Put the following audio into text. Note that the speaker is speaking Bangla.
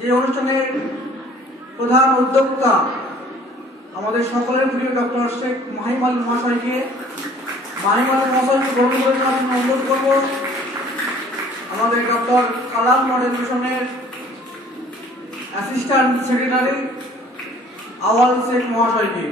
যে অনুষ্ঠানের প্রধান উদ্যোক্তা আমাদের সকলের প্রিয় ডক্টর শেখ মাহিম আলী মহাশয়কে গ্রহণ করে নেওয়ার জন্য অনুরোধ করব। আমাদের ডক্টর কালাম মডেল মিশনের অ্যাসিস্ট্যান্ট সেক্রেটারি আওয়াল শেখ মহাশয়কে